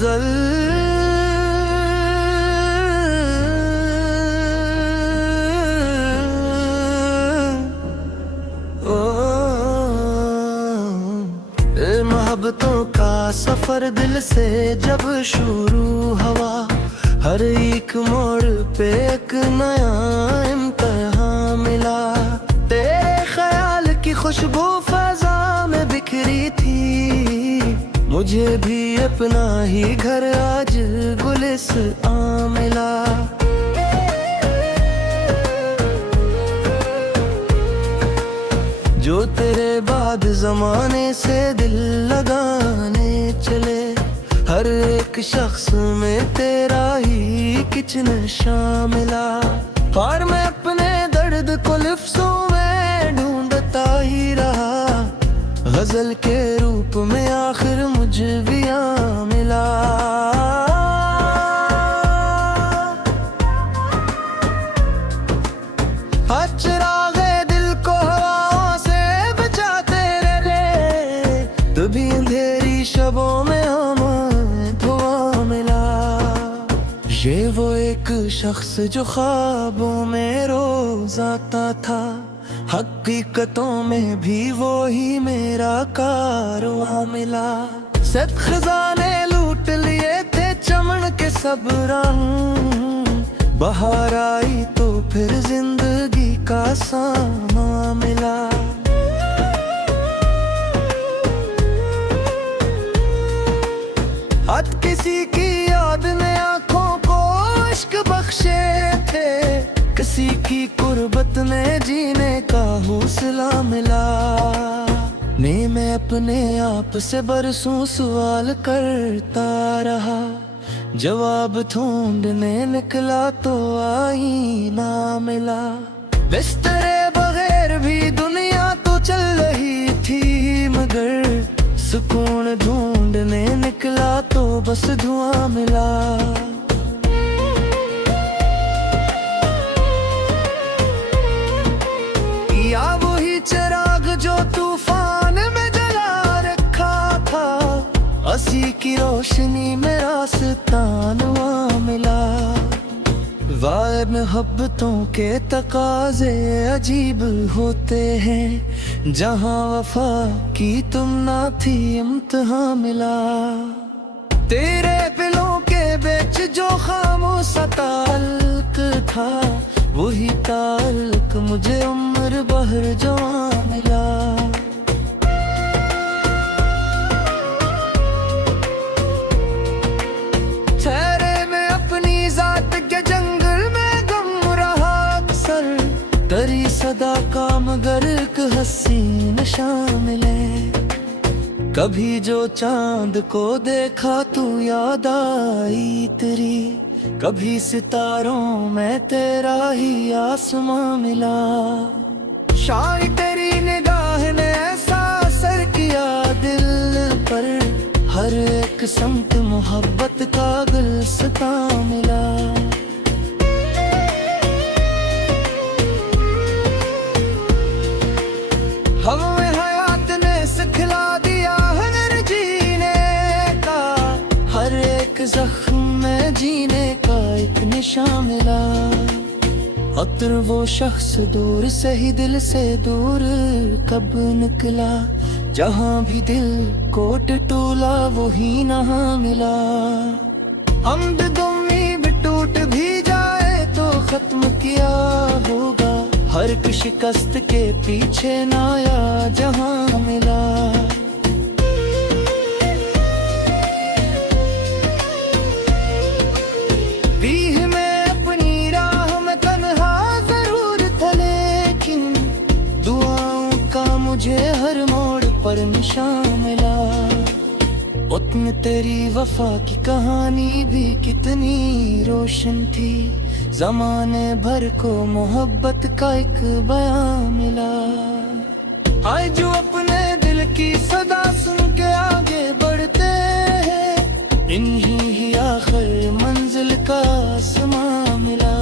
गजल मोहब्बतों का सफर दिल से जब शुरू हुआ, हर एक मोड़ पे एक नया इम्तिहान मिला। तेरे ख्याल की खुशबू फजा में बिखरी थी, मुझे भी अपना ही घर आज गुलिस्तान मिला। जो तेरे बाद जमाने से दिल लगाने चले, हर एक शख्स में तेरा ही कुछ नशा मिला। और मैं अपने दर्द को लफ्ज़ों में ढूंढता ही रहा, गजल के रूप में आखिर मुझे भी आ मिला। चिरागे दिल को हवाओं से बचाते रहे, तभी अंधेरी शबों में हमें धुआं मिला। ये वो एक शख्स जो ख्वाबों में रोज आता था, हकीकतों में भी वो ही मेरा कारवां मिला। सत खजाने लूट लिए थे चमन के सब रंग, बहार आई तो फिर जिंदगी का सामा मिला। आज किसी की याद ने आंखों को इश्क बख्शे थे, किसी की कुर्बत ने जीने का हौसला मिला। ने मैं अपने आप से बरसों सवाल करता रहा, जवाब ढूंढने निकला तो आईना मिला। बिस्तरे बगैर भी दुनिया तो चल रही थी, मगर सुकून ढूंढने निकला तो बस धुआं मिला। या वही चिराग जो तूफान में जला रखा था, असी की रोशनी में रास्तान वहाँ मिला। वाह मोहब्बतों के तकाजे अजीब होते हैं, जहाँ वफा की तुम ना थी इम्तिहान मिला। तेरे दिलों के बीच जो खामोश ताल्लुक था, वही ताल्लुक मुझे उम्र भर जवां मिला। तरी सदा का मगर एक हसीन शामिल है, कभी जो चांद को देखा तू याद आई तेरी, कभी सितारों में तेरा ही आसमां मिला। शायद तेरी निगाह ने ऐसा असर किया दिल पर, हर एक समत मोहब्बत का गुलस्तां मिला। हमें हयात ने सिखला दिया है जीने का, हर एक जख्म में जीने का एक निशान मिला। अतर वो शख्स दूर से ही दिल से दूर कब निकला, जहाँ भी दिल को टटोला वही नहा मिला। अम्द उम्मीद टूट भी जाए तो खत्म किया होगा, हर एक शिकस्त के पीछे नया जहां मिला। बीह में अपनी राह में तन्हा जरूर था, लेकिन दुआओं का मुझे हर मोड़ पर निशान मिला। उतनी तेरी वफा की कहानी भी कितनी रोशन थी, ज़माने भर को मोहब्बत का एक बयान मिला। आए जो अपने दिल की सदा सुन के आगे बढ़ते हैं, इन्हीं ही आखिर मंजिल का आसमां मिला।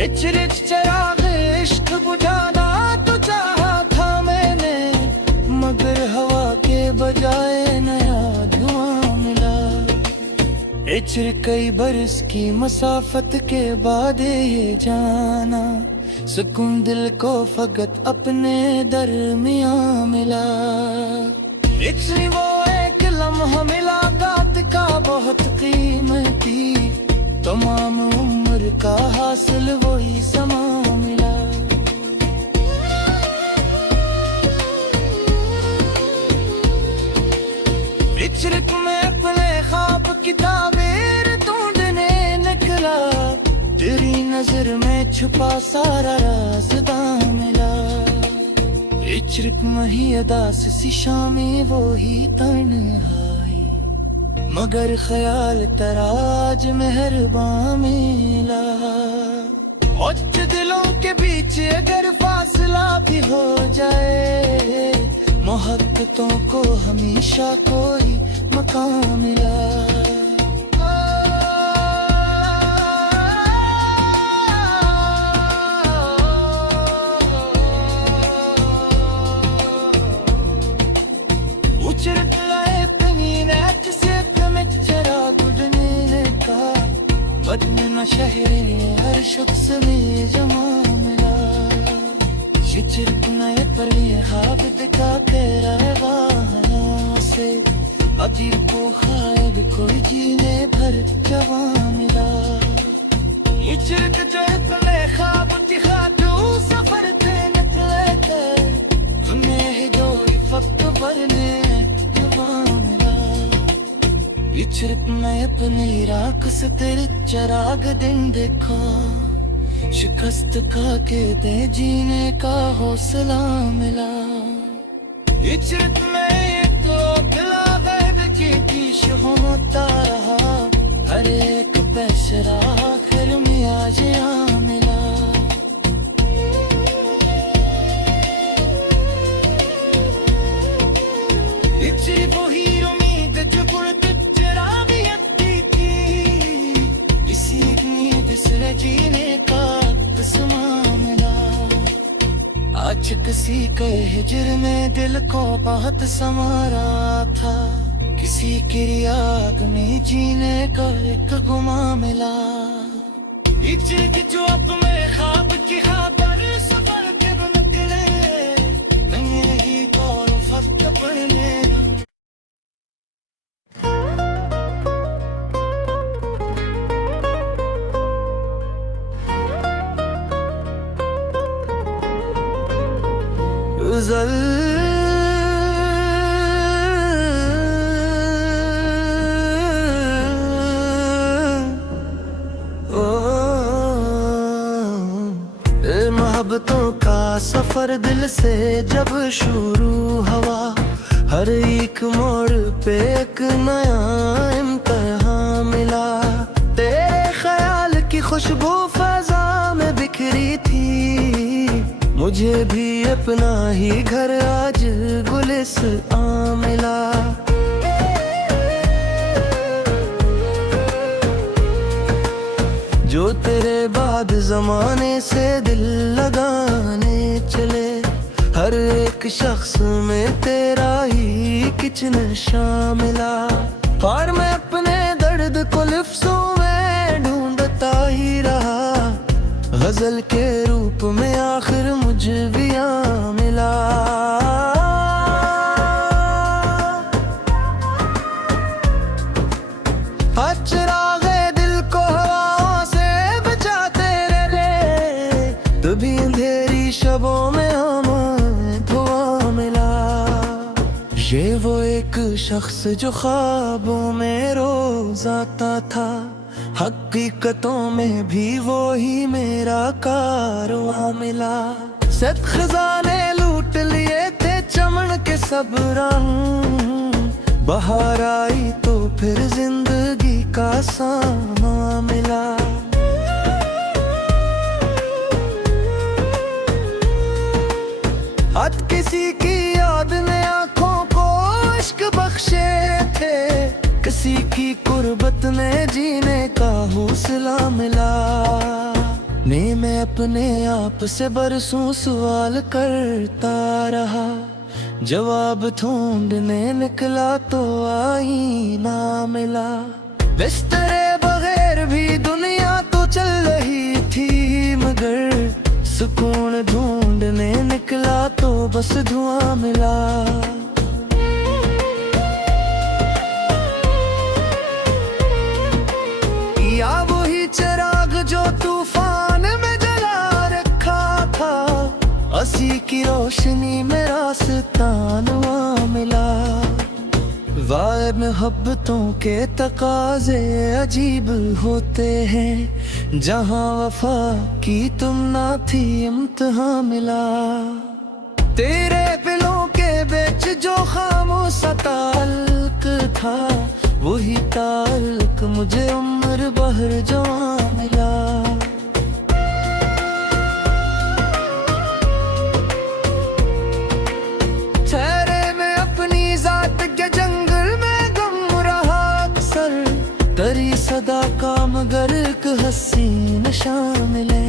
रिच रिच चिराग इश्क बुझाना तो चाहा था मैंने, इचर कई बरस की मसाफत के बाद ये जाना, सुकून दिल को फकत अपने दरमियां मिला। इचरी वो एक लम्हा मुलाकात का बहुत कीमती, तमाम उम्र का हासिल वही समा मिला। इचरक में अपने ख्वाब की ताबीर ढूंढने निकला, तेरी नजर में छुपा सारा राज़ मिला। इचरक मही अदास सी शामी वो ही तन्हाई, मगर ख्याल तराज मेहरबान मिला। उच्च दिलों के बीच अगर फासला भी हो जाए, मोहब्बतों को हमेशा कोई मकाम मिला। उचरत लाए पनीने से कमच चरा गुडने का, बदन शहर हर शख्स में जमा मिला। शिचिर नए पर ख्वाब दिखा तेरा वाहना से, अजीब को खायब कोई जीने भर जवा मिला। ये चिरक जो अपने ख्वाब दिखा तू सफर पे निकले कर, तुम्हें ही जो फक्त भरने जवा मिला। ये चिरक मैं अपने राख से तेरे चराग दिन देखा, शिकस्त खा के दे जीने का हौसला मिला। इचरत में ये तो दिला गैब की कीश होता रहा, हर एक पैसरा आखिर में आज यहाँ मिला। इचरी वही उम्मीद जो बुढ़ जरा भी अती थी, इसी उम्मीद से जीने का तस्मा मिला। आज किसी के हिजर में दिल को बहुत संवारा था, किसी की आग में जीने का एक गुमा मिला। इचक जो अब में ख्वाब की खबर सफर के निकले, नंगे ही और फक्त पड़ने। गुज़ल मोहब्बतों का सफर दिल से जब शुरू हुआ, हर एक मोड़ पे एक नया इम्तिहान मिला। तेरे ख्याल की खुशबू फजा में बिखरी थी, मुझे भी अपना ही घर आज गुलिस्तान मिला। जो तेरे बाद जमाने से दिल लगाने चले, हर एक शख्स में तेरा ही कुछ नशा मिला। और मैं अपने दर्द को लफ्ज़ों में ढूंढता ही रहा, गजल के रूप में आखिर मुझे भी यहाँ मिला। चिरागे दिल को हवाओं से बचाते रहे, तभी अंधेरी शबों में हमें धुआं मिला। ये वो एक शख्स जो ख्वाबों में रोज आता था, हकीकतों में भी वो ही मेरा कारवां मिला। सद खजाने लूट लिए थे चमन के सब रंग, बहार आई तो फिर जिंदगी का सामा मिला। हद किसी की याद ने आंखों को इश्क बख्शे थे, किसी की कुर्बत ने जीने का हौसला मिला। ने मैं अपने आप से बरसों सवाल करता रहा, जवाब ढूंढने निकला तो आईना मिला। बिस्तरे बगैर भी दुनिया तो चल रही थी, मगर सुकून ढूंढने निकला तो बस धुआं मिला। या वही चिराग जो तूफान में जला रखा था, असी की रोशनी में रास्ता नवा मिला। वाह मोहब्बतों के तकाजे अजीब होते हैं, जहाँ वफा की तुम ना थी इम्तिहान मिला। तेरे दिलों के बीच जो खामोश ताल्लुक था, वही ताल्लुक मुझे उम्र भर जवां मिला। ठहरे मैं अपनी जात के जंगल में गम रहा अक्सर, तेरी सदा का मगर एक हसीन शाम मिले।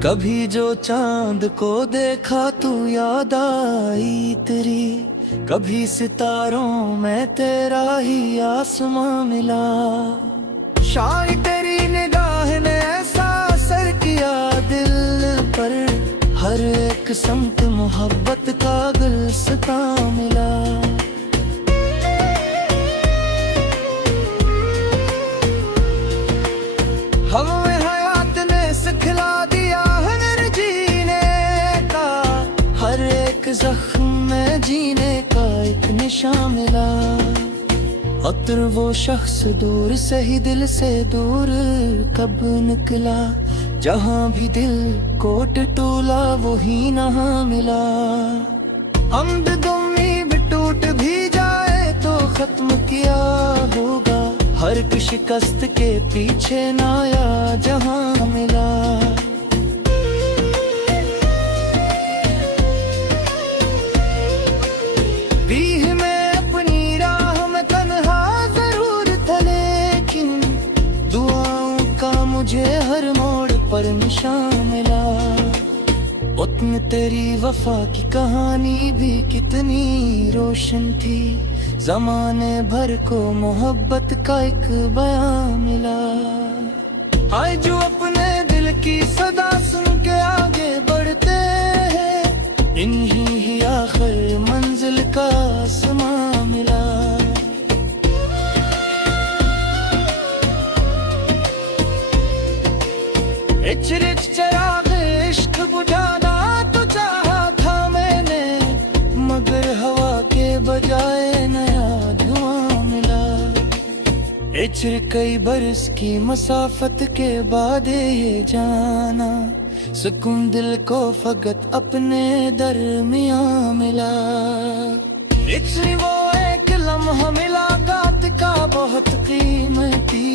कभी जो चांद को देखा तू याद आई तेरी, कभी सितारों में तेरा ही आसमां मिला। शायद तेरी निगाह ने ऐसा असर किया दिल पर, हर एक समत मोहब्बत का गुलस्तां मिला। हमें हयात ने सिखला दिया हुनर जीने का, हर एक जख्म में जीने का एक निशान मिला। अतर वो शख्स दूर से ही दिल से दूर कब निकला, जहाँ भी दिल को टटोला वही नहा मिला। हमद उम्मीद टूट भी जाए तो खत्म किया होगा, हर एक शिकस्त के पीछे नाया जहाँ मिला। बीह में अपनी राह में तन्हा जरूर था, लेकिन दुआओं का मुझे हर मोड़ पर निशान मिला। उतनी तेरी वफा की कहानी भी कितनी रोशन थी, ज़माने भर को मोहब्बत का एक बयान मिला। आए जो अपने दिल की सदा सुन के आगे बढ़ते हैं, इन्हीं ही आखिर मंजिल का आसमां मिला। इचरिच चिराग इश्क बुझाना तो चाहा था मैंने, मगर हवा के बजाय नया धुआं मिला। इचर कई बरस की मसाफत के बाद ये जाना, सुकून दिल को फकत अपने दरमियां मिला। इचरी वो एक लम्हा मिला गात का बहुत कीमती,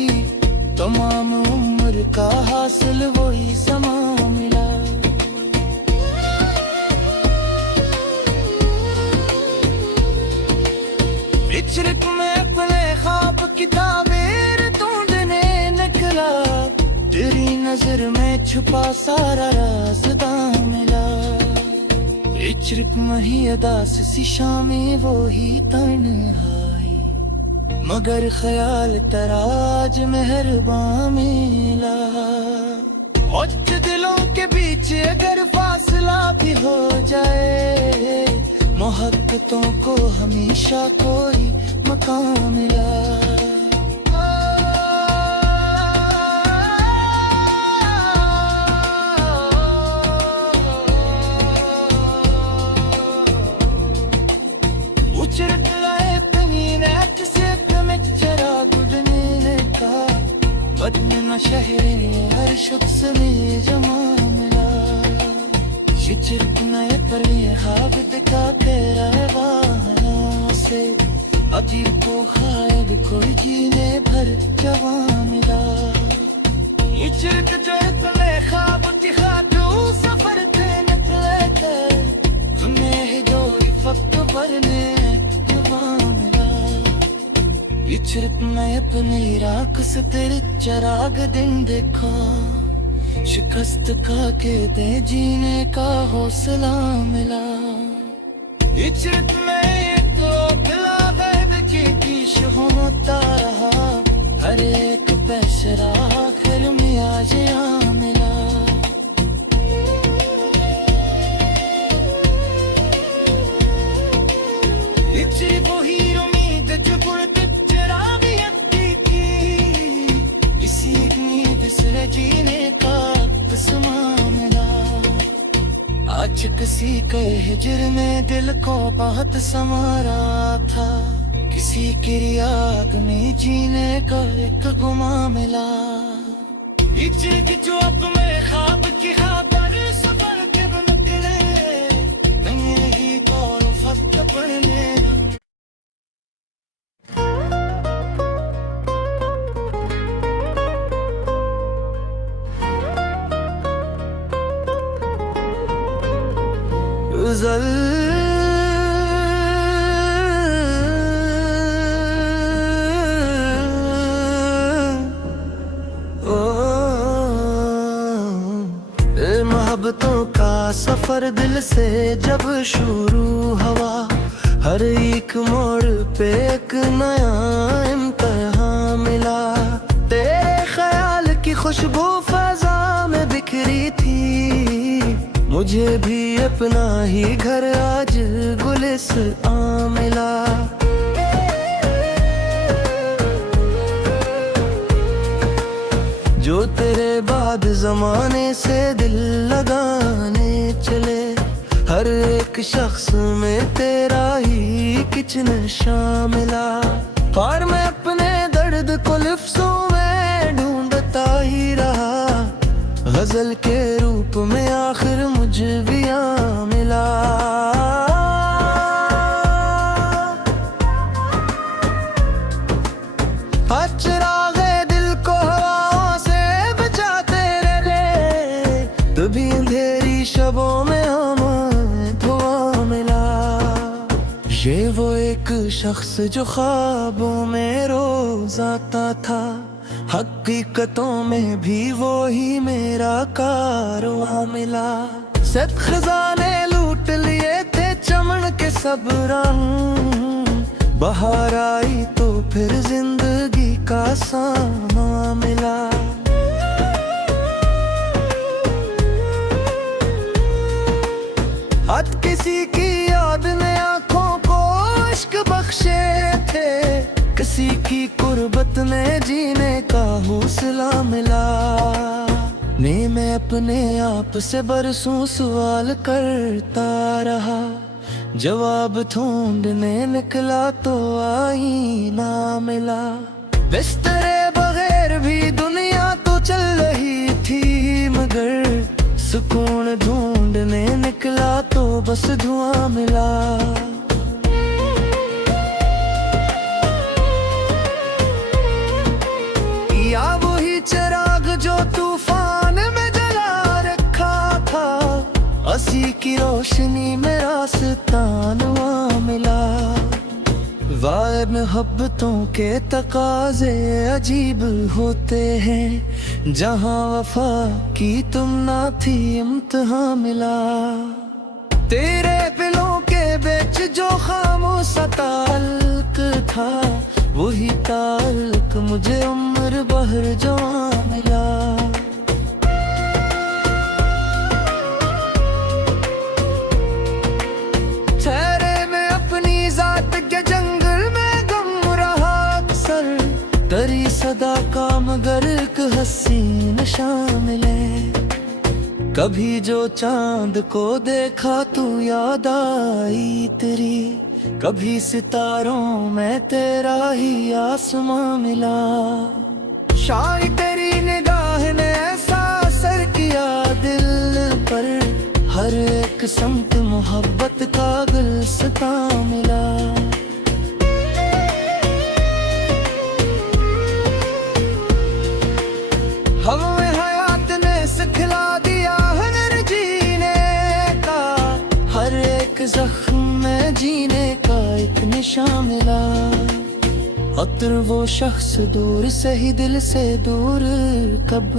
तमाम उम्र का हासिल वही समा मिला। इचरक में अपने ख्वाब की ताबीर ढूंढने निकला, तेरी नजर में छुपा सारा राज़ मिला। इचरक में ही अदास सी शामें वो ही तन्हाई, मगर ख्याल तराज मेहरबान मिला। उच्च दिलों के बीच अगर फासला भी हो जाए, मोहब्बतों को हमेशा कोई मकाम मिला। उचरत लाए तनी नेट से में चिराग उड़ने का, बदन न शहर हर शख्स में जमा मिला। चिरक नए पर ख्वाब दिखा तेरा वाह से, अजीब को खायब कोई जीने भर जवां मिला। ये चिरक जो इतने ख्वाब दिखा तू सफर पे निकले थे, तुम्हें ही जो फक्त भरने जवां मिला। ये चिरक नए अपने राख से तेरे चिराग दिन देखा, शिकस्त खा के दे जीने का हौसला मिला। इचरत में ये तो दिला दर्द की कीश होता रहा, किसी के हिजर में दिल को बहुत संवारा था, किसी की आग में जीने का एक गुमा मिला। एक जो अब में ख्वाब की खबर सफर के निकले, ही और फत पड़ने मोहब्बतों का सफर दिल से जब शुरू हुआ, हर एक मोड़ पे एक नया इम्तिहान मिला। तेरे ख्याल की खुशबू फजा में बिखरी थी, मुझे भी अपना ही घर आज गुलिस्तान मिला। जो तेरे बाद जमाने से दिल लगाने चले, हर एक शख्स में तेरा ही कुछ नशा मिला। और मैं अपने दर्द को लफ्ज़ों में ढूंढता ही रहा, गजल के रूप में आखिर मुझे भी मिला। चिरागे दिल को हवाओं से बचाते रहे, तभी अंधेरी शबों में हमें धुआं मिला। ये वो एक शख्स जो ख्वाबों में रोज आता था, हकीकतों में भी वो ही मेरा कारवां मिला। सत खजाने लूट लिए थे चमन के सब रंग, बहार आई तो फिर जिंदगी का सामा मिला। आज किसी की याद ने आंखों को इश्क बख्शे थे, किसी की कुर्बत ने जीने का हौसला मिला। ने मैं अपने आप से बरसों सवाल करता रहा, जवाब ढूंढने निकला तो आईना मिला। बिस्तरे बगैर भी दुनिया तो चल रही थी, मगर सुकून ढूंढने निकला तो बस धुआं मिला। या वही चिराग जो तूफान में जला रखा था, उसी की रोशनी में रास्तान मिला। वाए मोहब्बतों के तकाजे अजीब होते हैं, जहाँ वफा की तुम ना थी इम्तिहान मिला। तेरे दिलों के बीच जो खामोश ताल्लुक था, वही ताल्लुक मुझे उम्र भर जवां मिला। तरी सदा का मगर एक हसीन शामिल है, कभी जो चांद को देखा तू याद आई तेरी, कभी सितारों में तेरा ही आसमां मिला। शायद तेरी निगाह ने ऐसा असर किया दिल पर, हर एक समत मोहब्बत का गुलस्तां मिला। हमें हयात ने सिखला दिया है जीने का, हर एक जख्म में जीने का एक निशान मिला। अतर वो शख्स दूर से ही दिल से दूर कब